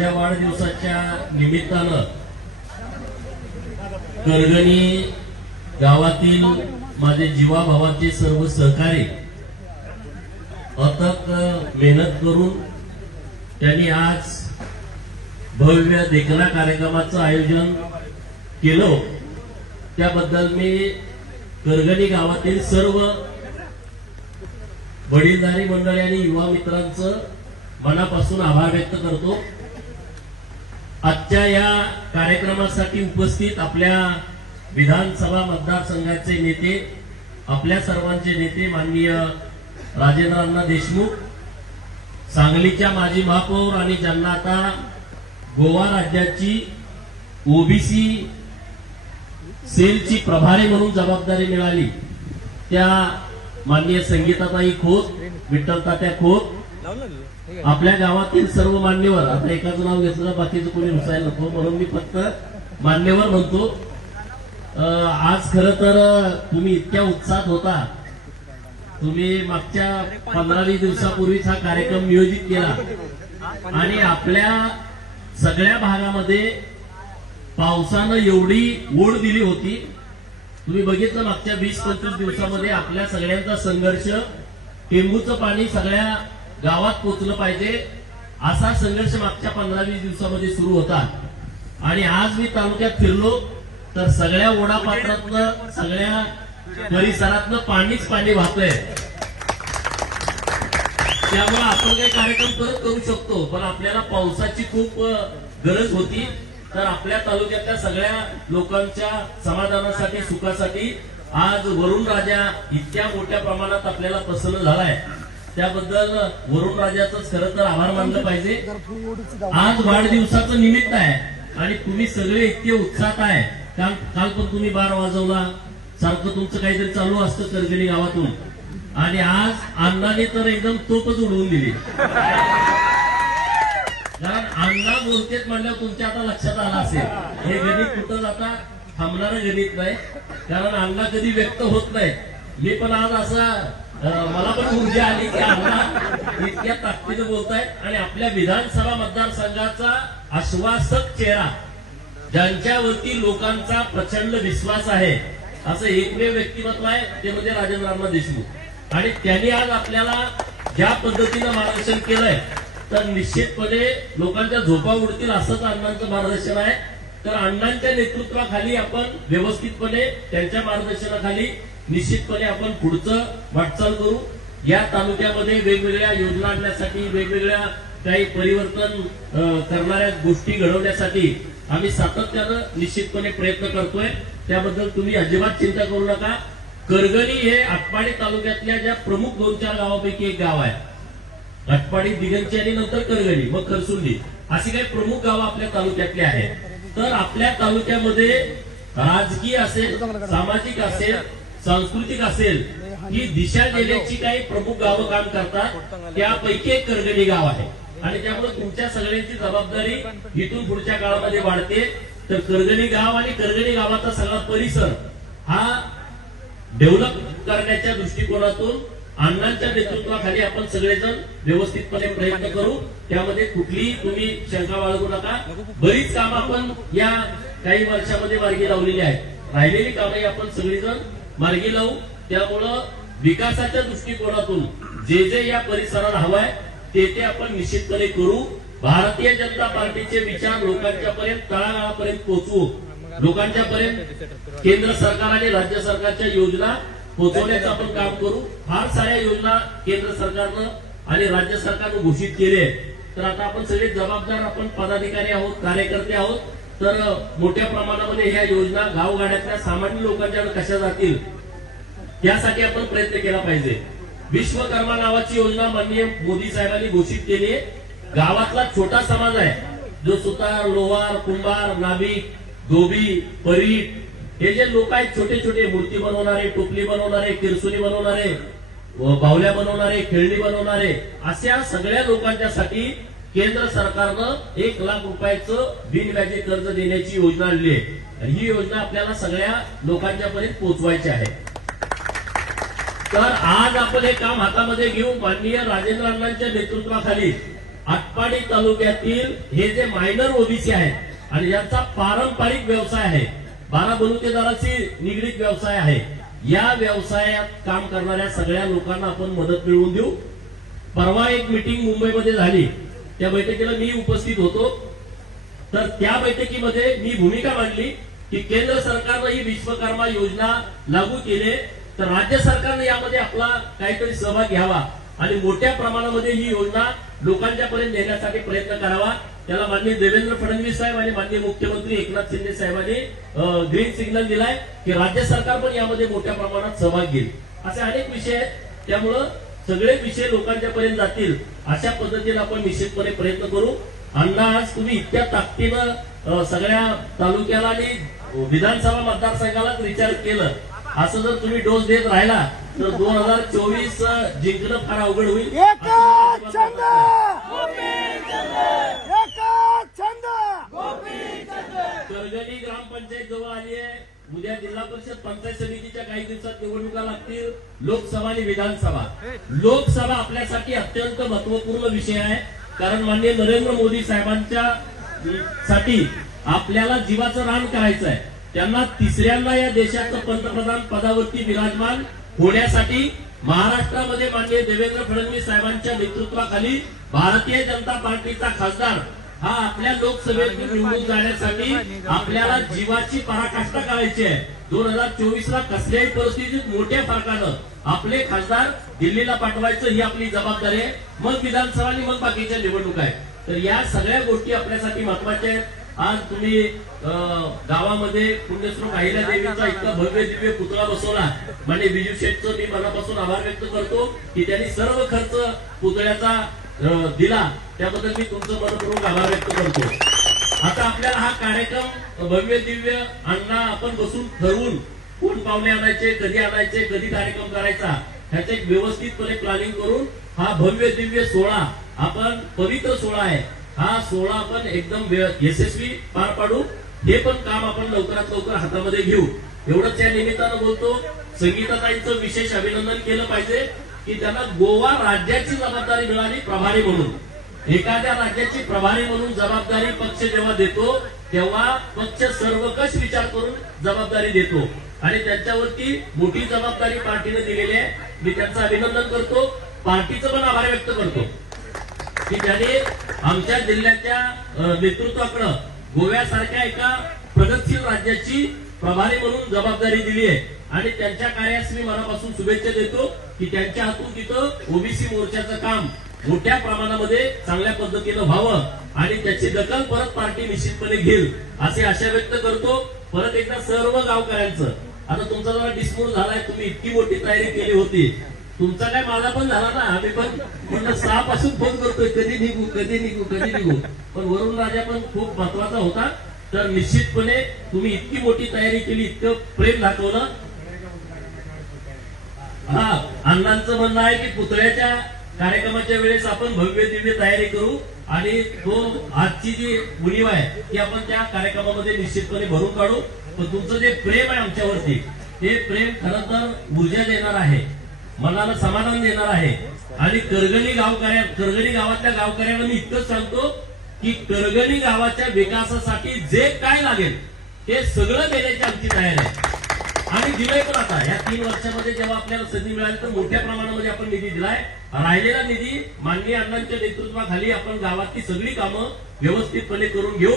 या वाढदिवसाच्या निमित्तानं करगणी गावातील माझे जीवाभावाचे सर्व सहकारी अथक मेहनत करून त्यांनी आज भव्य देखना कार्यक्रमाचं आयोजन केलं। त्याबद्दल मी करगणी गावातील सर्व वडीलधारी मंडळी आणि युवा मित्रांचं मनापासून आभार व्यक्त करतो। आजच्या या कार्यक्रमासाठी उपस्थित आपल्या विधानसभा मतदारसंघाचे नेते, आपल्या सर्वांचे नेते माननीय राजेंद्र अण्णा देशमुख, सांगलीच्या माजी महापौर आणि ज्यांना आता गोवा राज्याची ओबीसी सेलची प्रभारी म्हणून जबाबदारी मिळाली त्या माननीय संगीताताई खोत, विठ्ठल तात्या खोत, आपल्या गावातील सर्व मान्यवर, आता एकाचं नाव घेतलं बाकीचं कोणी रुसायला नको म्हणून मी फक्त मान्यवर म्हणतो। आज खरं तर तुम्ही इतक्या उत्साहात होता, तुम्ही मागच्या 15-20 दिवसापूर्वीच हा कार्यक्रम नियोजित केला आणि आपल्या सगळ्या भागामध्ये पावसानं एवढी ओढ दिली होती। तुम्ही बघितलं मागच्या 20-25 दिवसामध्ये आपल्या सगळ्यांचा संघर्ष, टेंबूचं पाणी सगळ्या गावात पोहोचलं पाहिजे असा संघर्ष मागच्या 15-20 दिवसामध्ये सुरू होता। आणि आज मी तालुक्यात फिरलो तर सगळ्या ओढापात्रातनं, सगळ्या परिसरातनं पाणीच पाणी वाहतंय। त्यामुळे आपण काही कार्यक्रम परत करू शकतो, पण आपल्याला पावसाची खूप गरज होती। तर आपल्या तालुक्यातल्या सगळ्या लोकांच्या समाधानासाठी, सुखासाठी आज वरुण राजा इतक्या मोठ्या प्रमाणात आपल्याला प्रसन्न झालाय, त्याबद्दल वरुण राजाचंच खरं तर आभार मानलं पाहिजे। आज वाढदिवसाचं निमित्त आहे आणि तुम्ही सगळे इतके उत्साहात आहे। काल पण तुम्ही बार वाजवला, सारखं तुमचं काहीतरी चालू असतं करगणी गावातून, आणि आज अण्णाने तर एकदम तोपच उडवून दिली। कारण अण्णा बोलतेच म्हणल्यावर तुमच्या आता लक्षात आलं असेल हे गणित कुठं आता थांबणारं गणित नाही, कारण अण्णा कधी व्यक्त होत नाही। मी पण आज असा मला पण ऊर्जा आली की अण्णा इतक्या ताकदीने बोलतायत आणि आपल्या विधानसभा मतदारसंघाचा आश्वासक चेहरा, ज्यांच्यावरती लोकांचा प्रचंड विश्वास आहे, असं एकमेव व्यक्तिमत्व आहे ते म्हणजे राजेंद्र अण्णा देशमुख। आणि त्यांनी आज आपल्याला ज्या पद्धतीनं मार्गदर्शन केलंय तर निश्चितपणे लोकांच्या झोपा उडतील असंच अण्णांचं मार्गदर्शन आहे। तर अण्णांच्या नेतृत्वाखाली आपण व्यवस्थितपणे, त्यांच्या मार्गदर्शनाखाली निश्चितपणे आपण पुढचं वाटचाल करू। या तालुक्यामध्ये वेगवेगळ्या योजना आणण्यासाठी, वेगवेगळ्या काही परिवर्तन करणाऱ्या गोष्टी घडवण्यासाठी आम्ही सातत्यानं निश्चितपणे प्रयत्न करतोय। त्याबद्दल तुम्ही अजिबात चिंता करू नका। करगणी हे आटपाडी तालुक्यातल्या ज्या प्रमुख 2-4 गावापैकी एक गाव आहे। आटपाडी, दिगंची आणि नंतर करगणी, मग खरसुंडी, अशी काही प्रमुख गावं आपल्या तालुक्यातली आहेत। तर आपल्या तालुक्यामध्ये राजकीय असेल, सामाजिक असेल, सांस्कृतिक असेल, ही दिशा देण्याची काही प्रमुख गावं काम करतात, त्यापैकी एक करगणी गाव आहे। आणि त्यामुळे तुमच्या सगळ्यांची जबाबदारी इथून पुढच्या काळामध्ये वाढते। तर करगणी गाव आणि करगणी गावाचा सगळा परिसर हा डेव्हलप करण्याच्या दृष्टिकोनातून अण्णांच्या नेतृत्वाखाली आपण सगळेजण व्यवस्थितपणे प्रयत्न करू। त्यामध्ये कुठलीही तुम्ही शंका बाळगू नका। बरीच कामं आपण या काही वर्षामध्ये मार्गी लावलेली आहेत, राहिलेली कामही आपण सगळेजण मार्गी लावू। त्यामुळं विकासाच्या दृष्टिकोनातून जे जे या परिसराला हवंय ते आपण निश्चितपणे करू। भारतीय जनता पार्टीचे विचार लोकांच्या पर्यंत, तळागाळापर्यंत पोहोचवू। लोकांच्या पर्यंत केंद्र सरकार आणि राज्य सरकारच्या योजना पोहोचवण्याचं आपण काम करू। फार साऱ्या योजना केंद्र सरकारनं आणि राज्य सरकारनं घोषित केले आहेत। तर आता आपण सगळे जबाबदार, आपण पदाधिकारी आहोत, कार्यकर्ते आहोत। तर मोठ्या प्रमाणामध्ये ह्या योजना गावगाड्यातल्या सामान्य लोकांच्याकडे कशा जातील यासाठी आपण प्रयत्न केला पाहिजे। विश्वकर्मा नावाची योजना माननीय मोदी साहेबांनी घोषित केली आहे। गावातला छोटा समाज आहे जो सुतार, लोहार, कुंभार, नाभिक, धोबी, परीट, हे जे लोक आहेत, छोटे छोटे मूर्ती बनवणारे, टोपली बनवणारे, किरसुनी बनवणारे, बाहुल्या बनवणारे, खेळणी बनवणारे, अशा सगळ्या लोकांच्यासाठी केंद्र सरकारनं 1 लाख रुपयाचं बिनव्याजी कर्ज देण्याची योजना आणली आहे। आणि ही योजना आपल्याला सगळ्या लोकांच्या पर्यंत पोहोचवायची आहे। तर आज आपण हे काम हातामध्ये घेऊन माननीय राजेंद्र अण्णांच्या नेतृत्वाखाली आटपाडी तालुक्यातील हे जे मायनर ओबीसी आहेत आणि यांचा पारंपरिक व्यवसाय आहे, बाराबलुतेदाराशी निगडीत व्यवसाय आहे, या व्यवसायात काम करणाऱ्या सगळ्या लोकांना आपण मदत मिळवून देऊ. परवा एक मीटिंग मुंबईमध्ये झाली, त्या बैठकीला मी उपस्थित होतो. तर त्या बैठकीमध्ये मी भूमिका मांडली की केंद्र सरकारनं ही विश्वकर्मा योजना लागू केली, तर राज्य सरकारने यामध्ये आपला काहीतरी सहभाग घ्यावा आणि मोठ्या प्रमाणामध्ये ही योजना लोकांच्या पर्यंत नेण्यासाठी प्रयत्न करावा. त्याला माननीय देवेंद्र फडणवीस साहेब आणि माननीय मुख्यमंत्री एकनाथ शिंदे साहेबांनी ग्रीन सिग्नल दिलाय की राज्य सरकार पण यामध्ये मोठ्या प्रमाणात सहभाग घेईल. असे अनेक विषय आहेत, त्यामुळं सगळे विषय लोकांच्या पर्यंत जातील अशा पद्धतीने आपण निश्चितपणे प्रयत्न करू. अण्णा, आज तुम्ही इतक्या ताकदीनं सगळ्या तालुक्याला आणि विधानसभा मतदारसंघालाच रिचार्ज केलं, असं जर तुम्ही डोस देत राहिला तर 2024 जिंकणं फार अवघड होईल. करगणी ग्रामपंचायत जवळ आली आहे. उद्या जिल्हा परिषद पंचायत समितीच्या काही दिवसात निवडणुका लागतील, लोकसभा आणि विधानसभा. लोकसभा आपल्यासाठी अत्यंत महत्वपूर्ण विषय आहे, कारण माननीय नरेंद्र मोदी साहेबांच्या साठी आपल्याला जीवाचं रान करायचं आहे. त्यांना तिसऱ्यांदा या देशाचं पंतप्रधान पदावरती विराजमान होण्यासाठी महाराष्ट्रामध्ये माननीय देवेंद्र फडणवीस साहेबांच्या नेतृत्वाखाली भारतीय जनता पार्टीचा खासदार हा आपल्या लोकसभेत निवडून जाण्यासाठी आपल्याला जीवाची पराकाष्ठा करायची आहे. 2024ला कसल्याही परिस्थितीत मोठ्या फरकानं आपले खासदार दिल्लीला पाठवायचं ही आपली जबाबदारी आहे. मग विधानसभा आणि मग बाकीच्या निवडणुका आहेत. तर या सगळ्या गोष्टी आपल्यासाठी महत्वाच्या आहेत. आज तुम्ही गावामध्ये पुण्यश्लोक अहिल्या देवीचा इतका भव्य दिव्य पुतळा बसवला. म्हणजे बिजू शेठचं मी मनापासून आभार व्यक्त करतो की त्यांनी सर्व खर्च पुतळ्याचा दिला, त्याबद्दल मी तुमचं मनपूर्वक आभार व्यक्त करतो. आता आपल्याला हा कार्यक्रम भव्य दिव्य अण्णा आपण बसून ठरवून कोण पाहुणे आणायचे, कधी कार्यक्रम करायचा ह्याचं एक व्यवस्थितपणे प्लॅनिंग करून हा भव्य दिव्य सोहळा, आपण पवित्र सोहळा आहे, हा सोहळा आपण एकदम यशस्वी पार पाडू. हे पण काम आपण लवकरात लवकर हातामध्ये घेऊ. एवढंच या निमित्तानं बोलतो. संगीताताईंचं विशेष अभिनंदन केलं पाहिजे की त्यांना गोवा राज्याची जबाबदारी मिळाली प्रभारी म्हणून. एखाद्या राज्याची प्रभारी म्हणून जबाबदारी पक्ष जेव्हा देतो तेव्हा पक्ष सर्वकष विचार करून जबाबदारी देतो आणि त्यांच्यावरती मोठी जबाबदारी पार्टीने दिलेली आहे. मी त्यांचं अभिनंदन करतो, पार्टीचं पण आभार व्यक्त करतो की ज्याने आमच्या जिल्ह्याच्या नेतृत्वाकडे गोव्यासारख्या एका प्रगतशील राज्याची प्रभारी म्हणून जबाबदारी दिली आहे आणि त्यांच्या कार्यास मी मनापासून शुभेच्छा देतो की त्यांच्या हातून तिथं ओबीसी मोर्चाचं काम मोठ्या प्रमाणामध्ये चांगल्या पद्धतीनं व्हावं आणि त्याची दखल परत पार्टी निश्चितपणे घेईल अशी आशा व्यक्त करतो. परत एकदा सर्व गावकऱ्यांचं, आता तुमचा जरा डिस्प्यूट झालाय, तुम्ही इतकी मोठी तयारी केली होती, तुमचा काय माझा पण झाला ना. आम्ही पण म्हणलं 6 पासून फोन करतोय कधी निघू, पण वरुण राजा पण खूप महत्वाचा होता. तर निश्चितपणे तुम्ही इतकी मोठी तयारी केली, इतकं प्रेम दाखवलं. हा, अण्णांचं म्हणणं आहे की पुतळ्याच्या कार्यक्रमाच्या वेळेस आपण भव्य दिव्य तयारी करू आणि तो आजची जी उणीव आहे ती आपण त्या कार्यक्रमामध्ये निश्चितपणे भरून काढू. पण तुमचं जे प्रेम आहे आमच्यावरती, ते प्रेम खरं तर ऊर्जा देणार आहे, मनाला समाधान देणार आहे. आणि करगणी गावातल्या गावकऱ्यांना मी इतकंच सांगतो की करगणी गावाच्या विकासासाठी जे काय लागेल ते सगळं देण्याची आमची तयारी आहे आणि दिलंय. पण आता या 3 वर्षामध्ये जेव्हा आपल्याला संधी मिळाली तर मोठ्या प्रमाणामध्ये आपण निधी दिलाय. राहिलेला निधी माननीय अण्णांच्या नेतृत्वाखाली आपण गावातली सगळी कामं व्यवस्थितपणे करून घेऊ.